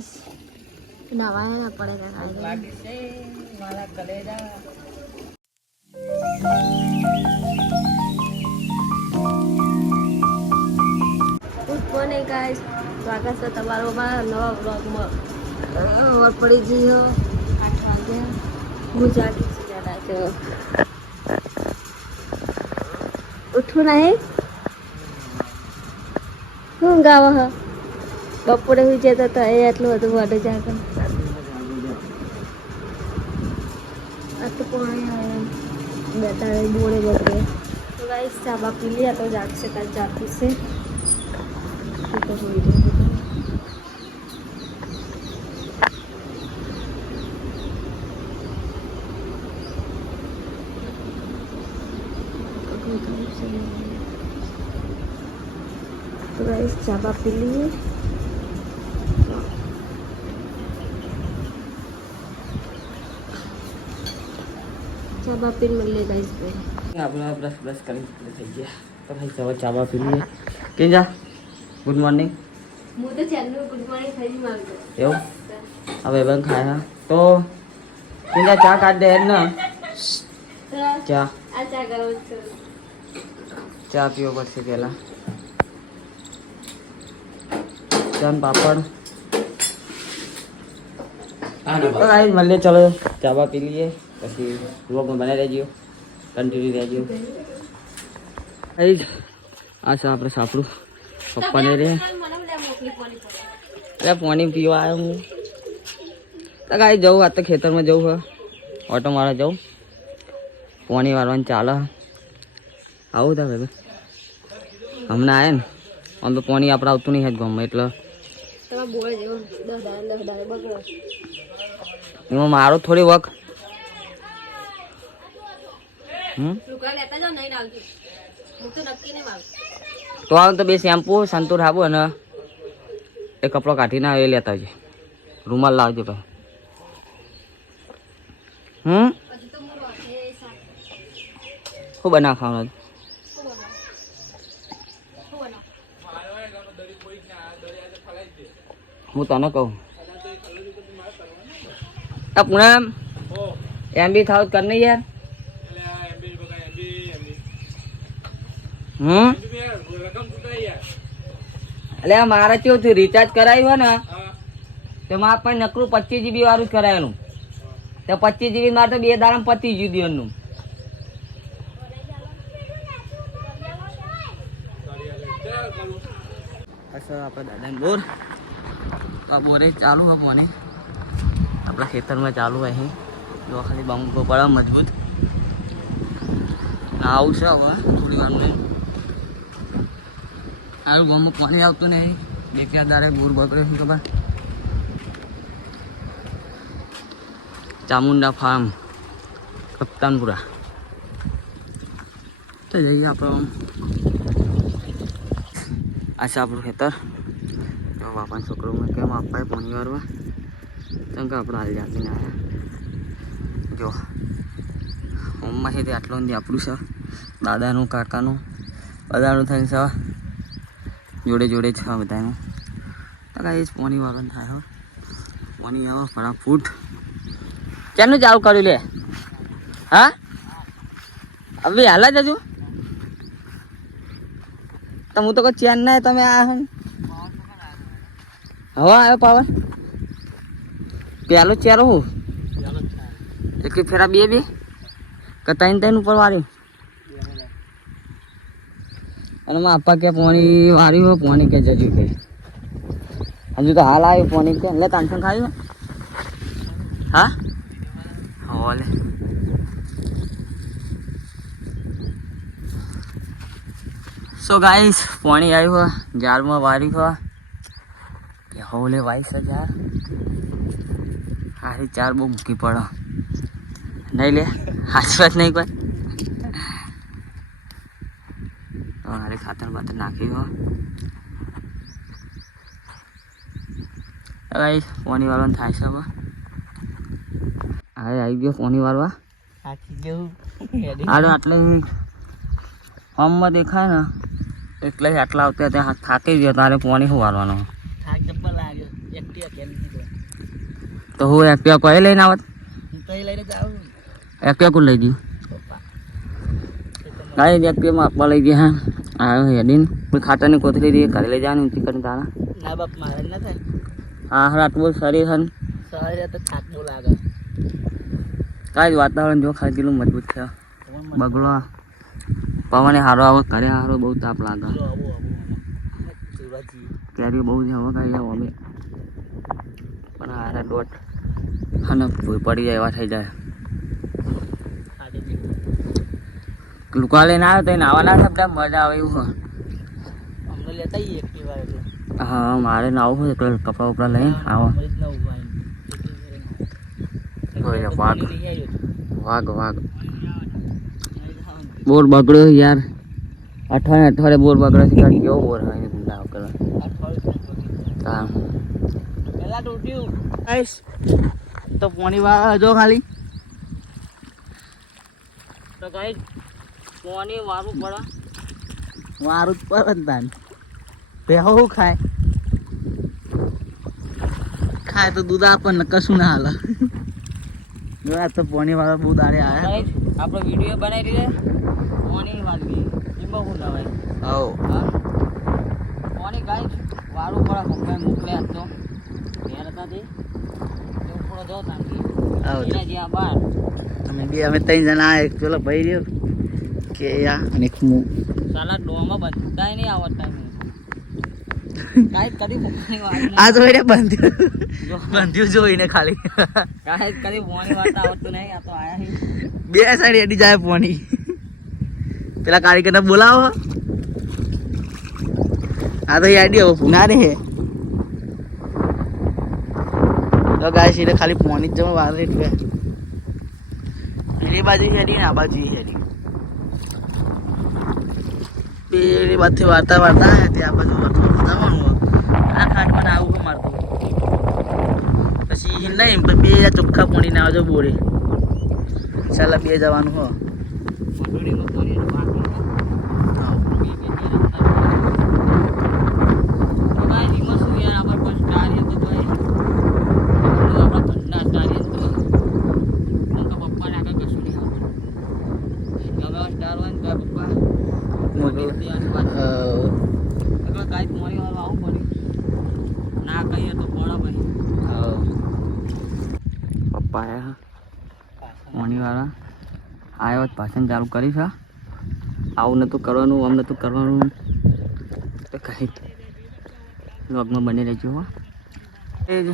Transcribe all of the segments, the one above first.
Guys नवाया ना पड़ेगा लागे से मारा कलेजा गुड मॉर्निंग गाइस स्वागत है તમારો મારા નવા વ્લોગમાં और पड़ी जी हो 8 વાગે હું જાગી છું જરા છો ઉઠું નહીં હું ગાવ હ બપોરે હુઈ જતો તો એ એટલું બધું વાડે જાગે આ તો પાણી આવે બેટાડે બોળે બપોરે તો ગાઈસ ચાબા પી लिया तो जागશે કાલ જાગી છે તો હોઈ જાય तो गाइस चाबा पी लिए चाबा पी मिले गाइस पे આપણે બ્રશ કરી થઈ ગયા તો ભાઈ સવાર ચાબા પી લઈએ કેમ જા ગુડ મોર્નિંગ હું તો ચેનલ ગુડ મોર્નિંગ થઈ માંગતો એવું હવે બંધ ખાયા તો કેમ જા ચા કાઢ દે ને ચા આ ચા કરો છો ચા પીવો પડશે પહેલા ચા ને પાપડ તો મળીએ ચલો ચાબા પી લઈએ પછી વ્લોગમાં બનાવી રહેજો કન્ટિન્યુ રહેજો આ છે આપણે સાપડું પપ્પાને રે એટલે પાણી પીવા આવ્યો હું તો કાંઈ જવું આ તો ખેતરમાં જવું હા ઓટો મારવા જવું પાણી વાળવાનું ચાલે આવું તા ભાઈ હમણાં આવ્યા ને આમ તો પાણી આપણે આવતું નહીં ગામમાં એટલે તમે બોલે જેવો 10 દાડે બગડો એમાં મારો થોડી વખ લુગડા લેતા જાવ નહીં લાવતી હું તો નક્કી નહીં મારું તો આવ તો બે શેમ્પુ સંતૂર હાબુ અને એ કપડો કાઢીને એ લેતા આવજે રૂમાલ લાવજે ભાઈ પછી તો મોરો એ સા શું બનાવ ખાવાનું હું તને કહું આ પૂનમ એમ બી થાવ કર નહીં યાર એટલે મારે કેવું થયું રિચાર્જ કરાવ્યું હોય ને તેમાં આપણે નકરું 25 GB વાળું જ કરાયેલું તો 25 GB મારે તો 2 દાડામાં પતી ગયું દિવસનું આપણે દાદાને બોર આ બોરે ચાલુ હોય મને આપણા ખેતરમાં ચાલુ હોય અહીં જો ખાલી બંકો પડે મજબૂત આવું છે હવે થોડી વારમાં સારું ગામમાં પાણી આવતું નહીં બે ચાર દાડે બોર બગડે શું ખબર ચામુંડા ફાર્મ કપ્તાનપુરા તો જઈએ આપણે આ છે આપણું ખેતર બાપાના છોકરોમાં કેમ આપવા પાણી વાળવા ચંકા આપણે હાલ જાતીને આવ્યા જો હોમમાં છે તે આટલો નથી આપણું છે દાદાનું કાકાનું બધાનું થઈને છે જોડે જોડે છે બધાનું તો કાંઈ જ પાણી વાળવાનું થાય હો પાણી આવો ફટાફટ ક્યાંનું ચાલુ કર્યું લે હા હવે હાલ જ હજુ તો હું તો કોઈ ચેન ના તમે આ હવે આવ્યો પાવર પેલો ચેરો હું એક ફેરા બે કે ત્રણ ઉપર વાર્યું અને માં આપા કે પાણી વાર્યું હોય પાણી કે જજુ કે હજુ તો હાલ આવ્યું પાણી કે લે તાનસન ખાયું હા હોલે સો ગાઈસ પાણી આવ્યું હોય જારમાં વાર્યું હોય કે હોલે 22,000 હારી ચાર બહુ મૂકી પડો નહીં લે હાચવાત નહીં કોઈ તમારે ખાતર બાતર નાખ્યું હો ભાઈ પાણી વાળવાનું થાય છે હવે આવી ગયો પાણી વાળવા આટલે ફોર્મમાં દેખાય ને એટલે આટલા આવતા ત્યાં થાકી ગયો તારે પાણી શું વાળવાનું થાક જબ્બર લાગ્યો એકટી તો હું એક્ટિવા કોઈ લઈને આવત લઈને જાઉં એક્ટિવા કોણ લઈ ગયું ગાય એક્ટિવામાં આપવા લઈ ગયા હા આવ્યો હેડીને કોઈ ખાટાની કોથળી દઈએ ઘરે લઈ જવાની ઊંચી કરીને તારા ના બાપ મારે ના થાય હા હા આટલું શરીર છે સવારે તો થાક બહુ લાગે કાંઈ જ વાતાવરણ જો ખાઈ ગયેલું મજબૂત છે બગડો પવન સારો આવે ઘરે સારો બહુ તાપ લાગે કેરીઓ બહુ છે હવે કાંઈ જાવ અમે પણ હારા દોઢ અને પડી જાય એવા થઈ જાય લુકા લઈને આવ્યો તો નાવા ના થતા મજા આવે એવું અમને લેતા એક્ટિવા એટલે હા મારે નાવું હોય એટલે કપડા ઉપડા લઈને આવો વાઘ વાઘ વાઘ બોર બગડ્યો યાર અઠવાડિયે બોર બગડે છે કેવો બોર હોય દાવ કરવા પેલા તૂટ્યું ગાઈસ તો પોણી વાળા જો ખાલી તો ગાઈસ પોણી મારું પડે મારું જ પર ને તાન બેહો ખાય ખાય તો દૂધ આપણને કશું ના હાલે જો આ તો પોણી વાળા બહુ દાડે આવ્યા આપણો વિડીયો બનાવી દીધે પોણી વાળવી એમાં હું નવાય હવ હા પોણી ગાઈસ વારું પડે મમ્મી મોકલે આજ તો ઘેર હતા તે થોડો જો તાંકી એના જ્યાં બહાર અમે બે અમે 3 જણા એક પેલો ભાઈ રહ્યો કે યા અને એક હું સાલા ડોમાં બંધાય નહીં આવડતા કાંઈ કદી પોણી વાળી આ તો એને બંધ્યું જોઈને ખાલી કાંઈ કદી પોણી વાળતા આવડતું નહીં આ તો આયા બે સાઈડ એડી જાય પોણી પેલા કારીગરને બોલાવો આ તો યાડી હવે પુના રે તો ગાય છે ખાલી પોણી જ જવા વાર એટલે એની બાજુ હેડી ને આ બાજુ હેડી પેલી બાજુથી વાર્તા ત્યાં બાજુ જવાનું આ ખાટમાં આવું મારતું પછી નહીં બે ચોખ્ખા પોણી ના આવજો બોરે ચાલ બે જવાનું હો પપ્પા આયા મોનીવાળા આવ્યો ભાષણ ચાલુ કરી છે આવું નતું કરવાનું આમ નતું કરવાનું તો કઈ લોગમાં બની રહેજો હો એ જ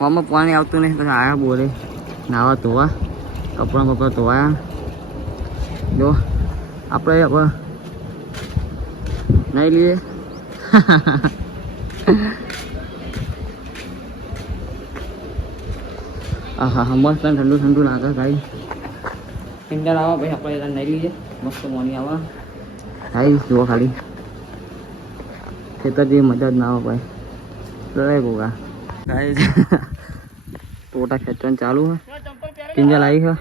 આમાં પાણી આવતું નહીં પછી આવ્યા બોલે નાવા ધોવા કપડાં ધોવાયા જો આપણે હવે નહીં લઈએ હા હા મસ્ત ઠંડુ ઠંડુ લાગે ભાઈ પિંડર આવા ભાઈ આપણે એને નહીં લઈએ મસ્ત મોની આવા ભાઈ જુઓ ખાલી ખેતર જેવી મજા જ ના આવે ભાઈ લડાઈ ગોગા ભાઈ ટોટા ખેંચવાનું ચાલુ છે પિંજલ આવી છે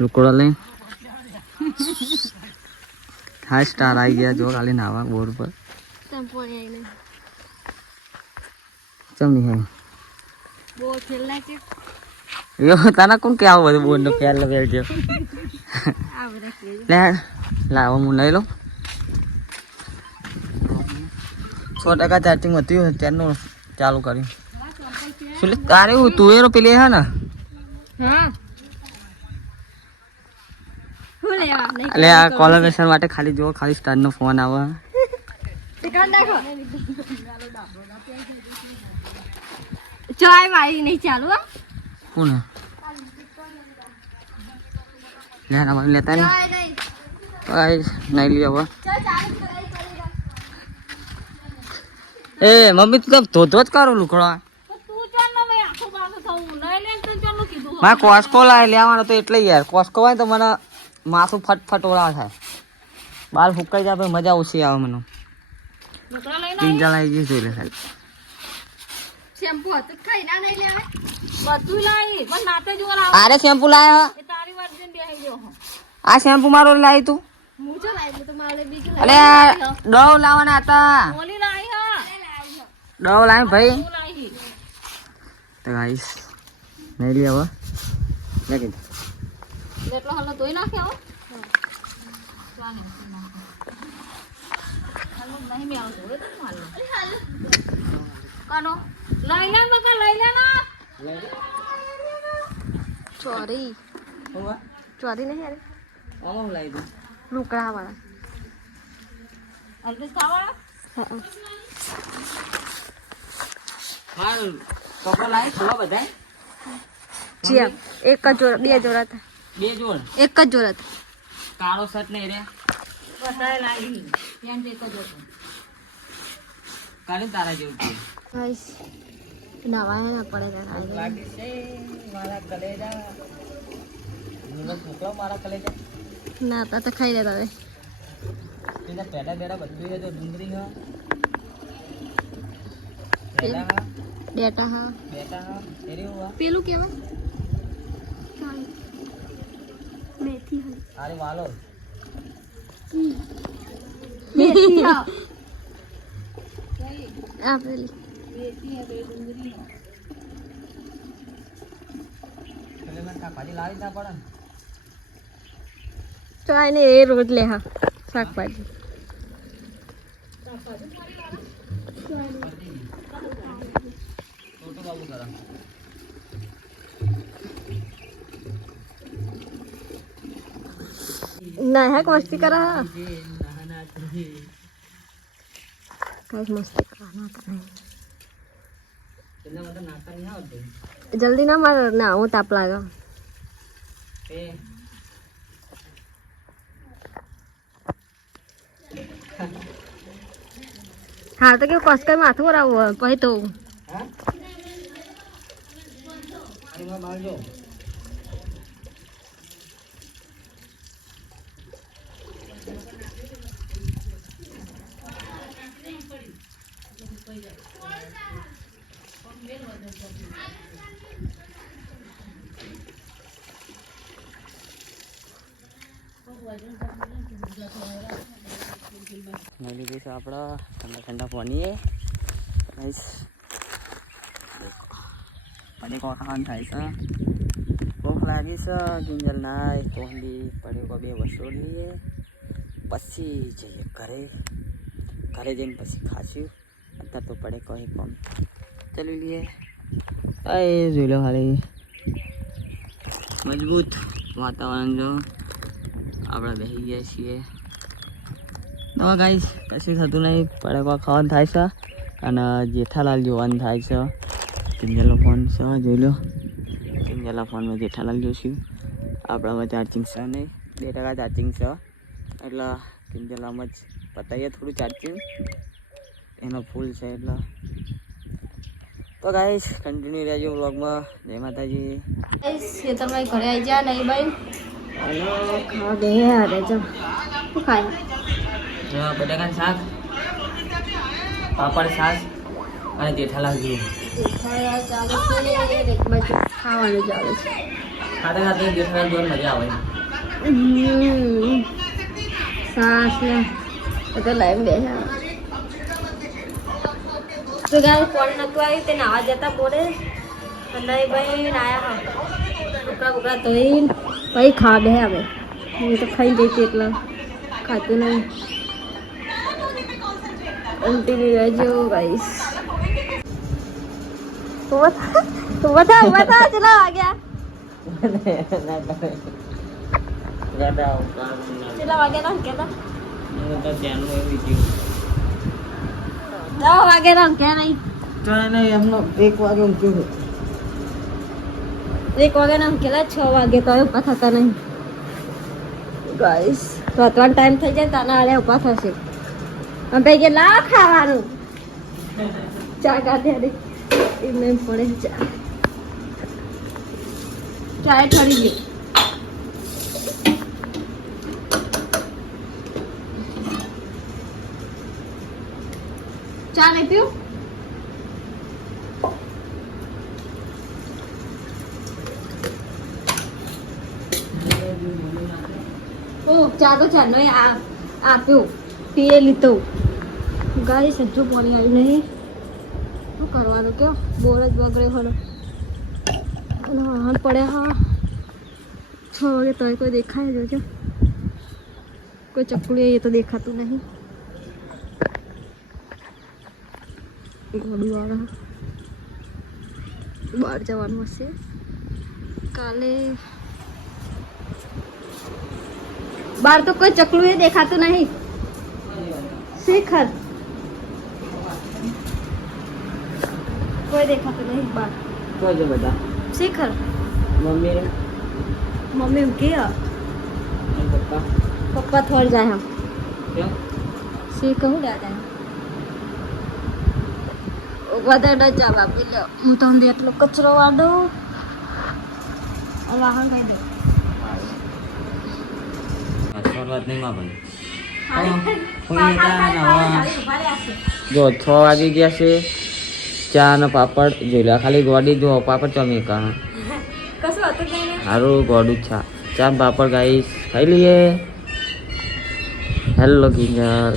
લુકડો લઈ હા સ્ટાર આવી ગયા જો ખાલી નાવા બોર્ડ પર ચમની હે યો તાના કોણ કે આવો બધું બોર્ડ નો ખ્યાલ લગાવજો લે લાવો હું લઈ લઉં 100% ચાર્જિંગ હતું ત્યારનું ચાલુ કર્યું શું તારે તું એરો પેલી હે ને એટલે આ કોલેબરેશન માટે ખાલી જો ખાલી સ્ટાર નો ફોન આવે ચાય મારી નહીં ચાલુ કોણ લે ના લેતા નહીં નહીં લઈ આવો એ મમ્મી તું ધોધો જ કરો લુકડો મારે કોસ્કો લેવાનો તો એટલે યાર કોસ્કો હોય તો મને માથું ફટફટ ઓળા થાય બાલ ફૂકાઈ જાય પછી મજા ઓછી આવે મને પિંજા લાવી જઈશ જોઈ લે સાહેબ શેમ્પુ હતું કઈ ના નહીં લેવાય બધું લાવી પણ નાતે જો આરે શેમ્પુ લાયા એ તારી વર્જન બેહી ગયો આ શેમ્પુ મારો લાવી તું હું જો લાવી તો મારે બીજું અલે ડવ લાવવાના હતા ઓલી લાવી હા ડવ લાવી ભાઈ લાવી તો ગાઈસ નહીં લે હવે લે કીધું એટલો હાલો ધોઈ નાખે હો નહીં મેં આવતો કાનો લઈ લે બકા લઈ લે ના ચોરી ચોરી નહીં યાર આમાં લાવી દઉં લુકડા વાળા અલ્પેશ ખાવાળા હા કપડા લાવી થોડા બધા જી એક જ જોડા બે જોડા હતા બે જોડ એક જ જોડા હતા કાળો શર્ટ નહીં રે બધાએ લાવી પેન્ટ એક જ હતો કાલે તારા જેવું છે ગાઈસ નવાય ના પડે લાગે છે મારા કલેજા છોકરા મારા કલેજા ના તા તો ખાઈ લેતા હવે પેલા પેડા બેડા બધું તો ડુંગળી હા પેડા હા ડેટા હા બેટા હા એરી હુઆ પેલું કેવા મેથી હા અરે વાલો મેથી હા આ પેલી પેલે મેં શાકભાજી લાવી ના પડે ને તો આને એ રોજ લે હા શાકભાજી છોટું બાબુ કરા ના હે મસ્તી કરા હા કઈ મસ્તી કરા ના કરે એટલે મને નાકા નહીં આવતું જલ્દી ના માર ના હું તાપ લાગે એ હા તો કેવું કસકાઈ માથું કરાવવું પછી તો હા અરે માં બાળજો મળી ગઈ છે આપણા ઠંડા ઠંડા પાણી પડીકો ખાવાનું થાય છે ભૂખ લાગી છે જિંજલ નાય તોંડી પડીકો બે વસોડીએ પછી જઈએ ઘરે ઘરે જઈને પછી ખાશું અત્યારે તો પડીકો એક કોમ ચલી લઈએ એ જોઈ લો ખાલી મજબૂત વાતાવરણ જો આપણે બેસી ગયા છીએ નવા ગાઈસ કશું થતું નહીં પડીકો ખાવાનું થાય છે અને જેઠાલાલ જોવાનું થાય છે કિંજલનો ફોન છે જોઈ લો કિંજલના ફોનમાં જેઠાલાલ જોઈશું આપણામાં ચાર્જિંગ છે નહીં 2% ચાર્જિંગ છે એટલે કિંજલામાં જ બતાવીએ થોડું ચાર્જિંગ એનો ફૂલ છે એટલે તો ગાઈસ કન્ટિન્યુ રહેજો વ્લોગમાં જય માતાજી ગાઈસ એ તમે ઘરે આવી જા નહીં ભાઈ અને ખાવા દે અરે જો શું ખાય બટાકાનું શાક પાપડ છાશ અને જેઠાલાલ જેવું એક બાજુ ખાવાનું જ આવે છે ખાતે ખાતે જેઠાલાલ જોવાની મજા આવે સાસ ને તો લાઈવ બેસા તો ગાય કોણ નતું આવ્યું તે નાવા જતા બોરે અને ભાઈ નાયા હા ટુકડા બુકડા ધોઈ પછી ખા બે હવે હું તો ખાઈ જઈતી એટલે ખાતું નહીં કન્ટિન્યુ રહેજો ગાઈસ તું બતા ચલા વાગ્યા ચલા વાગ્યા ના કેતા 10 વાગ્યા ના કે નહીં એમનો 1 વાગે ઊંઘ્યું 1 વાગ્યા ના કેલા 6 વાગે તો ઉભા થતા નહીં ગાઈસ રાતવાનો ટાઈમ થઈ જાય તાના આલે ઉભા થશે અમે ભાઈ કે લા ખાવાનું ચા કાઢે એમને પડે ચા ચાય ઠરી ગઈ ચા નહીં પીવું ચા તો ચા નહીં આપ્યું પીએ લીધો ગાય સજ્જુ પાણી આવ્યું નહીં શું કરવાનું કયો બોર જ બગડે ખરો વાહન પડે હા 6 વાગે તો કોઈ દેખાય જોજો કોઈ ચકલું એ તો દેખાતું નહીં ગોડું વાળા બહાર જવાનું હશે કાલે બહાર તો કોઈ ચકલું એ દેખાતું નહીં શેખર કોઈ દેખાતું નહીં બહાર કોઈ જો બધા શેખર મમ્મી મમ્મી એમ કે પપ્પા પપ્પા થોડ જાય હમ કેમ શી કહું દાદા વધારે જવાબ આપી લો હું તમને એટલો કચરો વાળો વાહન ખાઈ દઉં શરૂઆત નહીં માં ભાઈ જો 6 વાગી ગયા છે ચા ને પાપડ જોઈ લે ખાલી ગોડી જો પાપડ ચમી કારણ કશું હતું જ નહીં સારું ગોડું ચા ચા ને પાપડ ગાઈસ ખાઈ લઈએ હેલો કિંજલ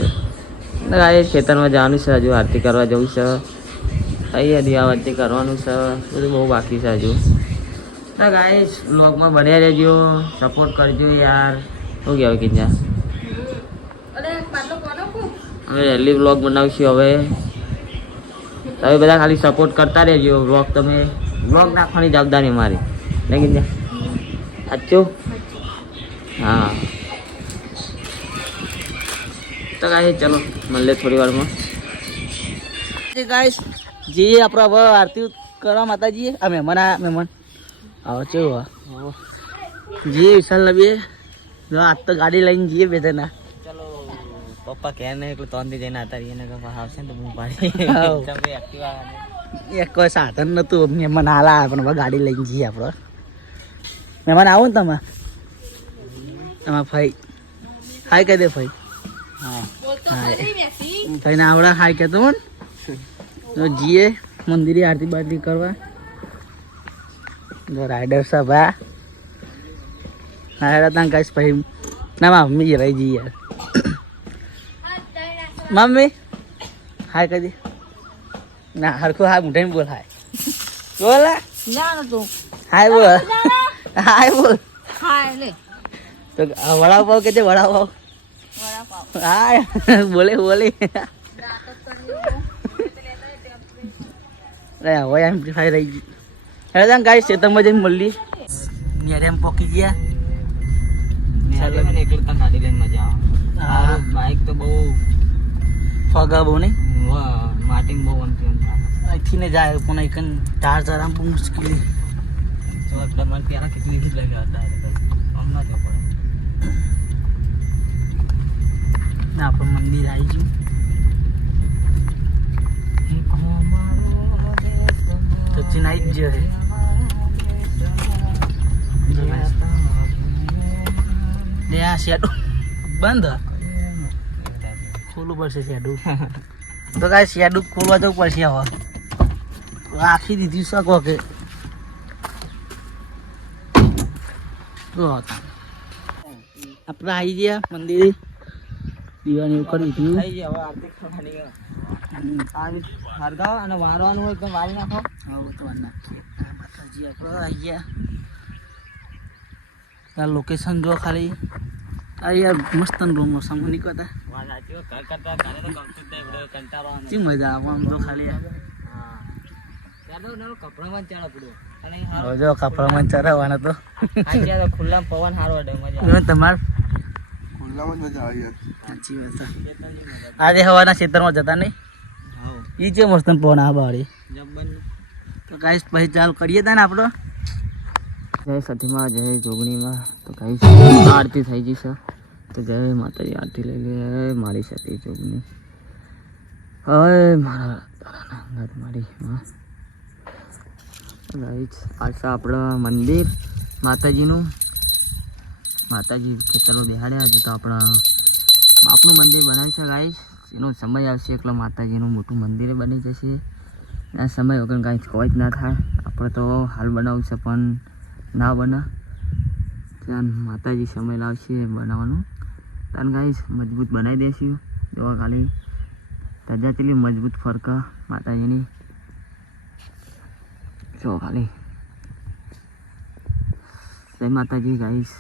ગાઈસ ખેતરમાં જવાનું છે હજુ આરતી કરવા જવું છે અહીંયા દિવાબત્તી કરવાનું છે બધું બહુ બાકી છે હજુ તો ગાઈસ વ્લોગમાં બન્યા રહેજો સપોર્ટ કરજો યાર શું કહેવાય કિંજલ અરે પાટલો કોનો કો હવે ડેલી વ્લોગ બનાવશું હવે તમે બધા ખાલી સપોર્ટ કરતા રહેજો વ્લોગ તમે વ્લોગ નાખવાની જવાબદારી મારી નહીં કિંજલ સાચું હા તો ગાઈસ ચલો મળીએ થોડી વારમાં ગાઈસ જે આપણે હવે આરતી કરવા માતાજી આ મહેમાન આવો કેવું જે વિશાલ નબીએ આજ તો ગાડી લઈને જઈએ બે જણા ચલો પપ્પા કહે ને એટલે તોંદી જઈને આતા રહીએ ને આવશે ને તો હું પાડી તમે એક્ટિવા એક કોઈ સાધન નતું મહેમાન હાલા પણ હવે ગાડી લઈને જઈએ આપણે મહેમાન આવો ને તમે તમારા ભાઈ હાય કહી દે ભાઈ હા ભાઈ ને આવડા હાય કહેતો ને તો જઈએ મંદિરે આરતી બારતી કરવા જો રાઈડર સભા ના તા ગાઈસ ભાઈ ના મમ્મી રહી જઈએ યાર મમ્મી હાય કહી દે ના હરખું હાય મુઠાઈને બોલ હાય બોલ જાણ તું હાય બોલ હાય બોલ હાય લે તો વડાપાવ કે છે વડાપાવ વડાપાવ હાય બોલે બોલે હવે એમ્પ્લીફાઈ રહી ગઈ હવે ત્યાં ગાઈસ ખેતરમાં જઈને મળી નેરે એમ પોકી ગયા એકલું તો ગાડી લઈને મજા આવે બાઇક તો બહુ ફગા બહુ નહીં માટી બહુ અમથી અહીંથી ને જાય પણ એક ટાર ચરામ બહુ મુશ્કેલી તો તમારે ત્યાં કેટલી બી લગાવ્યા હતા હમણાં જ પડે ને આપણે મંદિર આવી ગયું સચિન આવી જ છે લે આ શેડો બંધ ખોલવું પડશે શેડું તો કાંઈ શેડું ખોલવા જવું પડશે હવે રાખી દીધી શકો કે આપણે આવી ગયા મંદિરે દીવાની ઉપર દીધું થઈ ગયા હવે આરતી કરવાની આવી હરગાવ અને વારવાનું હોય તો વારી નાખો હવે તો નાખીએ માતાજી આપણે આવી ગયા આ લોકેશન જો ખાલી આ યાર મસ્ત રૂમ સમૂહ નીકળતા ચી મજા આવે આમ તો ખાલી કપડામાં ચાલો પડ્યો અને જો કપડામાં ચરાવવાના તો ખુલ્લા પવન સારો અડે મજા તમારે સાચી વાત આજે હવાના ખેતરમાં જતા નહીં એ છે મસ્ત પવન આ બાળી તો કાંઈ પછી ચાલુ કરીએ તા ને આપણો જય સતીમાં જય જોગણીમાં તો કઈ આરતી થઈ ગઈ છે તો જય માતાજી આરતી લઈ લે મારી સતી જોગણી હવે મારા તારા મારી ગાઈસ પાછા આપણા મંદિર માતાજીનું માતાજી ખેતરો દેખાડ્યા હજુ તો આપણા બાપનું મંદિર બનાવ્યું છે ગાઈસ એનો સમય આવશે એટલે માતાજીનું મોટું મંદિર બની જશે આ સમય વગર કાંઈ કોઈ જ ના થાય આપણે તો હાલ બનાવવું છે પણ ના બના ત્યાં માતાજી સમય લાવશે બનાવવાનું ત્યાં ગાઈસ મજબૂત બનાવી દઈશું જોવા ખાલી ધજા ચેલી મજબૂત ફરકા માતાજીની જો ખાલી જય માતાજી ગાઈસ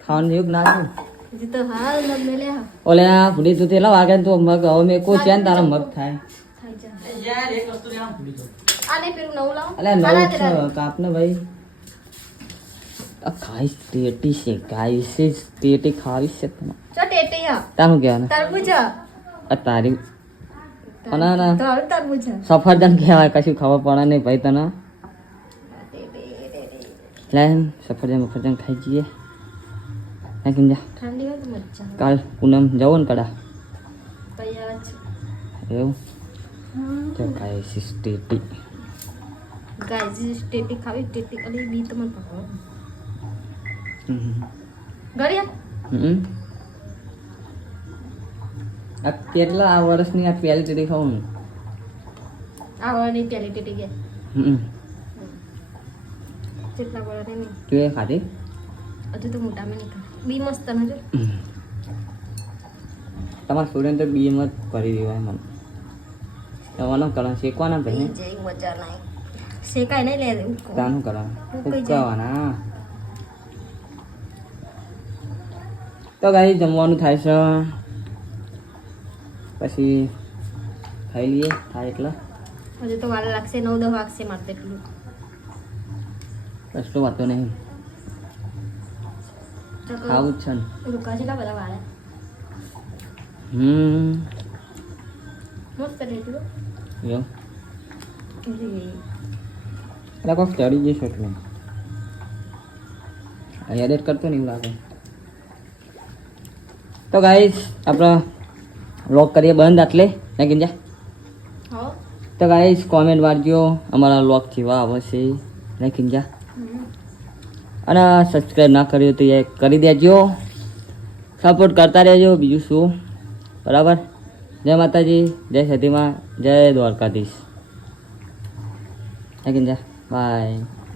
ખાવાનું જેવું ના થયું હજી તો હાલ મગ મેલે હા ઓલે આ ભૂલી તું તેલા વાગે તો મગ હવે મેં કોઈ છે ને તારા મગ થાય ખાઈ જા યાર એક વસ્તુ લેવા ભૂલી ગયો. આને પેલું નવું લાવો અલે નવું છે કાપને ભાઈ આ ખાઈશ ટેટી છે ગાઈસ ટેટી ખાવી છે તમે ચો ટેટી હા તારું કહેવાનું તરબૂચ આ તારી ના ના તારું તરબૂચ સફરજન કહેવાય કશું ખબર પડે નહીં ભાઈ તને લે સફરજન ખાઈ જઈએ નાખીને જા ઠંડી હોય તો મજા કાલ પૂનમ જવો ને કડા તૈયાર છે એવું તો ખાઈશ ટેટી ગાઈઝ ટેટી ખાવી ટેટી કરી બી તમને પકડો ગળ્યા આ કેટલા આ વર્ષની આ પહેલી ટેટી ખાવું ને આ વાળી પેલી ટેટી ગયા હમ જેટલા બળા નહીં તું એ ખાધી હજુ તો મોટા મેં નહીં ખાય બી મસ્ત ને હજુ તમારા સ્ટુડન્ટ તો બીએમાં જ ભરી દેવાય મને તમારું કરવાનું શીખવાના ભાઈ જય મજા નહીં શેકાય નહીં લે તાનું કરવાનું ઉકાવાના તો ગાઈ જમવાનું થાય છે પછી ખાઈ લઈએ થાય એટલા હજુ તો વાર લાગશે 9-10 વાગશે મારે તો એટલું કશું વાતો નહીં ખાવું જ છે ને રૂકા છે બધા વાળા મસ્ત રેતું જો એટલે કોઈ ચડી જઈશ એટલે એડિટ કરતો નહીં એવું લાગે તો ગાઈસ આપણે વ્લોગ કરીએ બંધ આટલે નાખીને જા હો તો ગાઈસ કોમેન્ટ વાંચજો અમારા વ્લોગ કેવા આવશે નાખીને જા અને સબસ્ક્રાઈબ ના કર્યું તો એ કરી દેજો સપોર્ટ કરતા રહેજો બીજું શું બરાબર જય માતાજી જય સતીમાં જય દ્વારકાધીશ નાખીને જા બાય